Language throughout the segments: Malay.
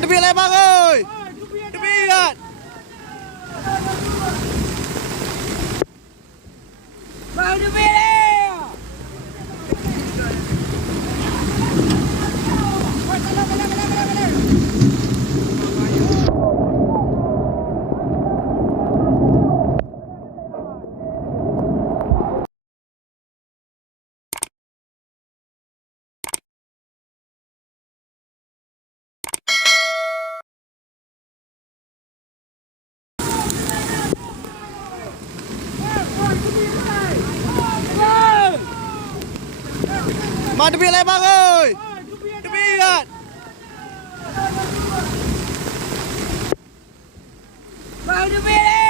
tepi lebar oi. Tepi kat. Bang tepi ni. Tepi lebar oi. Tepi kat. Bang tepi ni.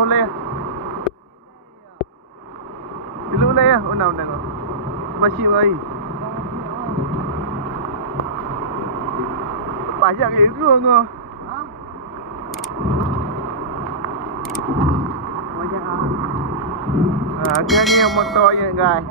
Oleh. Dulu oleh ya, unang tengok. Masih mai. Pajak itu ngah. Ha? Wajah Dia ni yang motor je guys.